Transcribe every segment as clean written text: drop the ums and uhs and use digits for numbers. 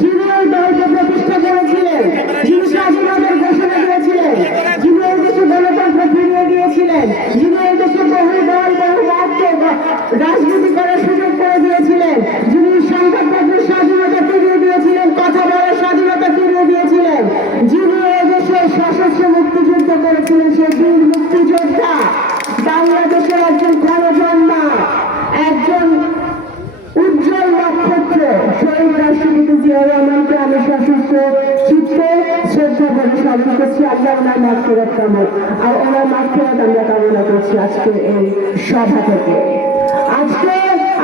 যিনি এই দলকে প্রতিষ্ঠা করেছিলেন, যিনি স্বাধীনতার ঘোষণা দিয়েছিলেন, যিনি এই দেশে গণতন্ত্র ফিরিয়ে দিয়েছিলেন, যিনি এই দেশে বহু দল বহু মতকে রাজনীতি করার সুযোগ করে দিয়েছিলেন, যিনি সংবাদপত্রের স্বাধীনতা ফিরিয়ে দিয়েছিলেন, কথা বলার স্বাধীনতা ফিরিয়ে দিয়েছিলেন, যিনি এই দেশে সশস্ত্র মুক্তিযুদ্ধ করেছিলেন, সেই বীর মুক্তিযোদ্ধা বাংলাদেশের একজন খরজন্মা, একজন উজ্জ্বল নক্ষত্র শহীদ রাষ্ট্রপতি জিয়াউর রহমানকে আমি সশস্ত্র চিত্তে শ্রদ্ধা করে স্মরণ করছি। আমরা ওনার মাগফিরাত আর ওনার মাগফিরাত আমরা কামনা করছি আজকে এই সভা থেকে। আজকে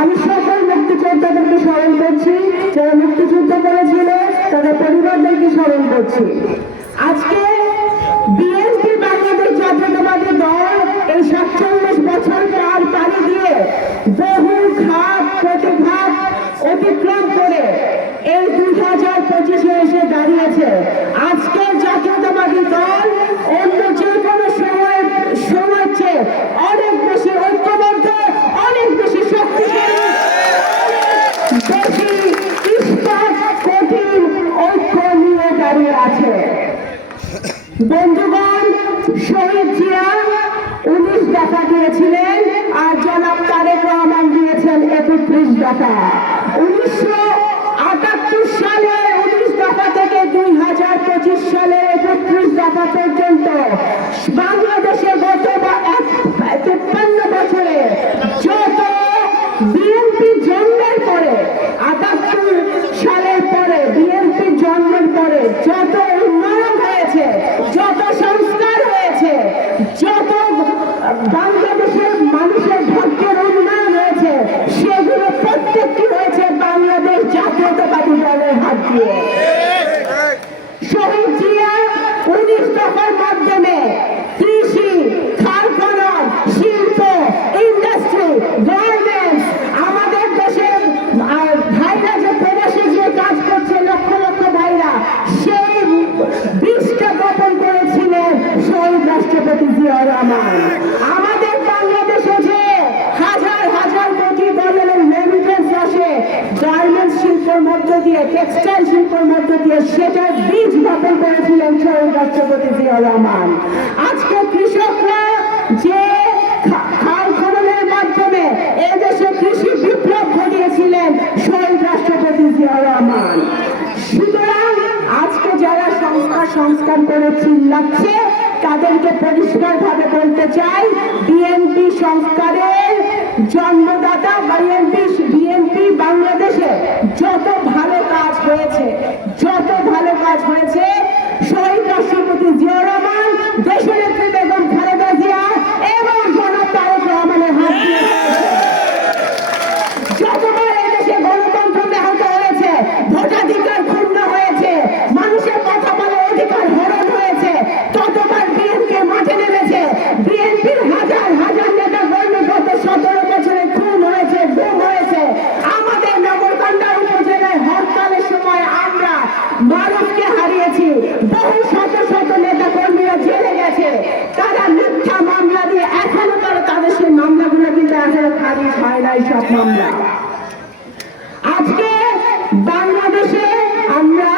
আমি সকল মুক্তিযোদ্ধাদেরকে স্মরণ করছি, যারা মুক্তিযুদ্ধ করেছিল তাদের পরিবারদেরকে স্মরণ করছি। আজকে বিএনপি বাংলাদেশ জাতীয়তাবাদী দল এই ৪৭ বছর পাড়ি দিয়ে বহু ঘাত প্রতিঘাত অতিক্রম করে এই 2025-এ এসে দাঁড়িয়েছে। আজকে জাতীয়তাবাদী দল অন্য যে কোনো সময় চেয়ে অনেক বেশি ঐক্যবদ্ধ, অনেক বেশি শক্তিশালী, বেশি ইস্পাত কঠিন ঐক্য নিয়ে দাঁড়িয়ে আছে। বন্ধুগণ, শহীদ জিয়া 19 দফা দিয়েছিলেন আর জনাব তারেক রহমান দিয়েছেন 31 দফা। 1978 সালে 19 দফা থেকে 2025 সালে 31 দফা পর্যন্ত বাংলাদেশে গত 53 বছরে যত বিএনপি জন্মের পরে 78 সালের পরে বিএনপি জন্মের পরে যত উন্নয়ন হয়েছে, যত সংস্কার হয়েছে, যত বাংলাদেশের মানুষের ভাগ্যের উন্নয়ন হয়েছে, সেগুলো প্রত্যেকটি হয়েছে বাংলাদেশ জাতীয়তাবাদী দলের হাত দিয়ে। শহীদ জিয়া 19 দফার মাধ্যমে কৃষি, খাল খনন, শিল্প, ইন্ডাস্ট্রি, গার্মেন্টস, আমাদের দেশের ভাইরা যে প্রবাসী যে কাজ করছে লক্ষ লক্ষ ভাইরা, সেই বীজটা বপন করেছিলেন শহীদ রাষ্ট্রপতি জিয়াউর রহমান। আমাদের বাংলাদেশে যে হাজার হাজার কোটি ডলারের রেমিটেন্স আসে গার্মেন্টস শিল্পের মধ্য দিয়ে, টেক্সটাইল শিল্পের মধ্য দিয়ে, সেটার বীজ বপন করেছিলেন শহীদ রাষ্ট্রপতি জিয়াউর রহমান। আজকে কৃষকরা যে খাল খননের মাধ্যমে এদেশে কৃষি বিপ্লব ঘটিয়েছিলেন শহীদ রাষ্ট্রপতি জিয়াউর রহমান। সুতরাং আজকে যারা সংস্কার করে চিল্লাচ্ছে তাদেরকে পরিষ্কারভাবে বলতে চাই, বিএনপি সংস্কারের জন্মদাতা, বিএনপি বাংলাদেশে যত ভালো কাজ হয়েছে, শহীদ রাষ্ট্রপতি জিয়াউর রহমান, দেশনেত্রী বেগম খালেদা জিয়া এবং জনাব তারেক রহমানের হাত দিয়ে যতবার এদেশে গণতন্ত্র ব্যাহত হয়েছে, ভোটাধিকার ক্ষুণ্ণ হয়েছে, মানুষের কথা বলার অধিকার হরণ হয়েছে, ততবার বিএনপি মাঠে নেমেছে। বিএনপির হাজার হাজার নেতা কর্মী গত 17 বছরে খুন হয়েছে, গুম হয়েছে। আমাদের নগরকান্দা উপজেলায় হরতালের সময় আমরা মানুষকে হারিয়েছি, বহু শত শত নেতা কর্মীরা জেলে গেছে, তারা মিথ্যা মামলা দিয়ে এখনো তাদের সেই মামলাগুলো কিন্তু এখনো খারিজ হয় নাই সব মামলা। আজকে বাংলাদেশে আমরা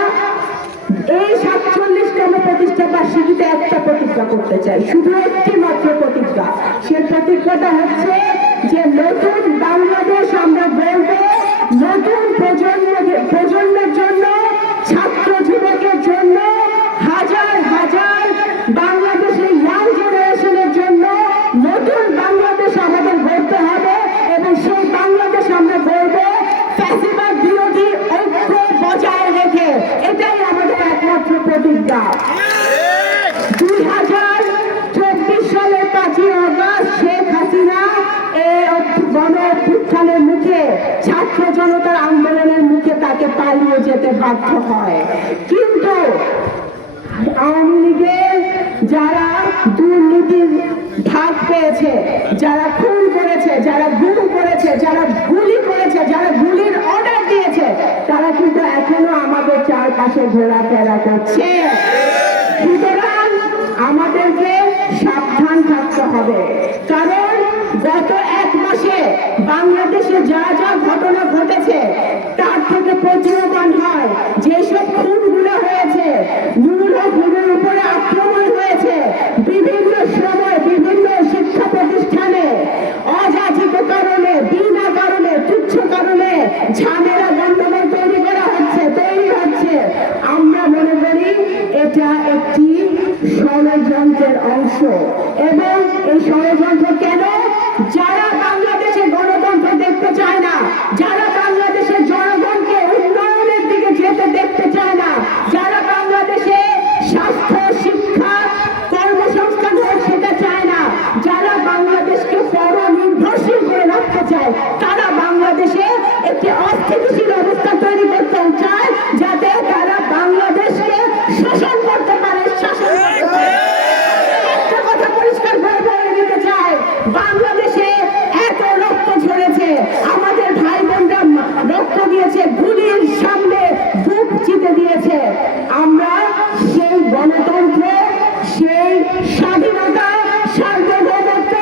এই 47তম প্রতিষ্ঠা বার্ষিকীতে একটা প্রতিজ্ঞা করতে চাই, শুধু একটি মাত্র প্রতিজ্ঞা। সে প্রতিজ্ঞাটা হচ্ছে যে নতুন বাংলাদেশ আমরা গড়ব, নতুন প্রজন্মের জন্য, ছাত্র যুবকের জন্য, হাজার হাজার বাংলাদেশের ইয়াং জেনারেশনের জন্য নতুন বাংলাদেশ আমাদের গড়তে হবে এবং সেই বাংলাদেশ আমরা গড়ব ফ্যাসিবাদ বিরোধী ঐক্য বজায় রেখে। এটাই আমাদের একমাত্র প্রতিজ্ঞা। 2024 সালের 5ই আগস্ট শেখ হাসিনা এই গণ অভ্যুত্থানের মুখে, ছাত্র জনতার আন্দোলনের মুখে তাকে পালিয়ে যেতে বাধ্য হয়। কিন্তু আওয়ামী লীগের যারা দুর্নীতির ভাগ পেয়েছে, যারা খুন করেছে, যারা গুম করেছে, যারা গুলি করেছে, যারা গুলির অর্ডার দিয়েছে, তারা কিন্তু এখনো আমাদের চারপাশে ঘোরাফেরা করছে। সুতরাং আমাদেরকে সাবধান থাকতে হবে, কারণ গত 1 মাসে বাংলাদেশে যা যা ঘটনা ঘটেছে তার থেকে প্রতীয়মান হয় ঝামেলা গন্ডগোল তৈরি হচ্ছে। আমরা মনে করি এটা একটি ষড়যন্ত্রের অংশ, এবং এই ষড়যন্ত্র কেন? যারা বাংলাদেশে গণতন্ত্র দেখতে চায় না, যারা বাংলাদেশের জনগণকে উন্নয়নের দিকে যেতে দেখতে চায় না, যারা বাংলাদেশে স্বাস্থ্য, শিক্ষা, কর্মসংস্থান হোক সেটা চায় না, যারা বাংলাদেশকে পরনির্ভরশীল করে রাখতে চায়, তারা বাংলাদেশে একটি অস্থিতিশীল অবস্থা তৈরি করতে চায়, যাতে তারা বাংলাদেশকে শাসন করতে পারে। একটা কথা পরিষ্কার করে বলে দিতে চাই, বাংলাদেশে এত রক্ত ঝরেছে, আমাদের ভাই বোনরা রক্ত দিয়েছে, গুলির সামনে বুক চিতে দিয়েছে। আমরা সেই গণতন্ত্র, সেই স্বাধীনতা, সার্বভৌমত্ব,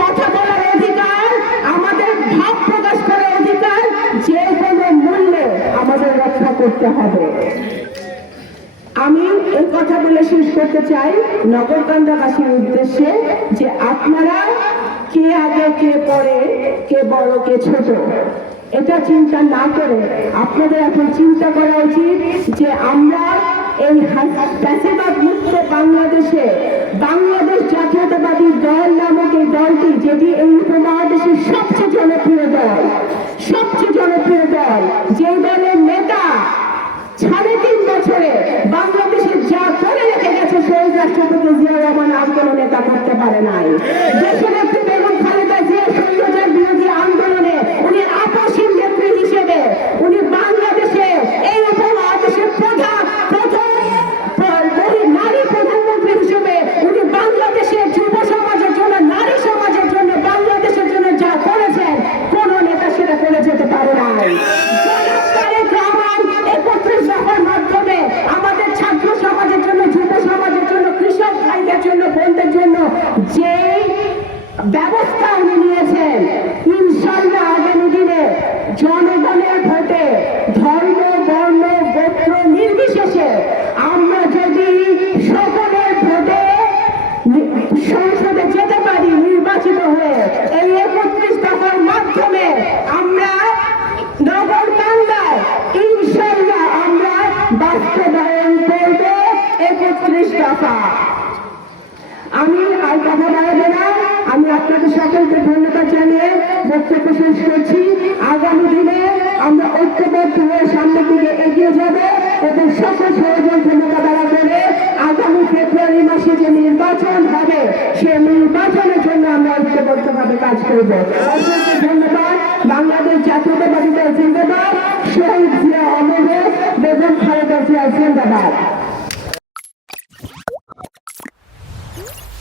কথা বলার অধিকার, আমাদের ভাব প্রকাশ করার অধিকার যে কোনো মূল্যে আমাদের রক্ষা করতে হবে। আমি এই কথা বলে শেষ করতে চাই নগরকান্দাবাসীর উদ্দেশ্যে যে আপনারা কে আগে কে পরে, কে বড় কে ছোট, এটা চিন্তা না করে আপনাদের এখন চিন্তা করা উচিত যে আমরা এই ফ্যাসিবাদ মুক্ত বাংলাদেশে বাংলাদেশ জাতীয়তাবাদী দল নামক এই দলটি, যেটি এই উপমহাদেশের সবচেয়ে জনপ্রিয় দল, যেই দলের নেতা 3.5 বছরে বাংলাদেশের যা করে রেখে গেছে শহীদ রাষ্ট্রপতি জিয়া রহমান আর কোনো নেতা করতে পারে নাই। দেশনেত্রী বেগম খালেদা জিয়া স্বৈরাচার বিরোধী আন্দোলনে উনি আপসহীন নেত্রী হিসেবে উনি বাংলাদেশে এই উপমহাদেশের প্রথম নারী প্রধানমন্ত্রী হিসেবে উনি বাংলাদেশের যুব সমাজের জন্য, নারী সমাজের জন্য, বাংলাদেশের জন্য যা করেছেন কোন নেতা সেটা করে যেতে পারে নাই। মাধ্যমে আমাদের ছাত্র সমাজের জন্য, যুব সমাজের জন্য, কৃষক ভাইদের জন্য, বোনদের জন্য যে ব্যবস্থা উনি নিয়েছেন, ইনশাআল্লাহ আগামী দিনে জনগণের ভোটে ধর্ম, বর্ণ, গোত্র নির্বিশেষে আমরা যদি সকলের ভোটে সংসদে যেতে পারি নির্বাচিত হয়ে, এই 31 দফার মাধ্যমে আমরা নগরকান্দায় ইনশাআল্লাহ আমরা বাস্তবায়ন করব 31 দফা। আমি আর কথা বাড়াবো না, আমি আপনাদের সকলকে ধন্যবাদ জানিয়ে বক্তব্য শেষ করছি। আগামী দিনে আমরা ঐক্যবদ্ধ হয়ে সামনের দিকে এগিয়ে যাব এবং সকল ষড়যন্ত্র মোকাবেলা করে আগামী ফেব্রুয়ারি মাসে যে নির্বাচন হবে সেই নির্বাচনের জন্য আমরা ঐক্যবদ্ধভাবে কাজ করব। অসংখ্য ধন্যবাদ। বাংলাদেশ জাতীয়তাবাদী দল জিন্দাবাদ, শহীদ জিয়া অমর, বেগম খালেদা জিয়া জিন্দাবাদ।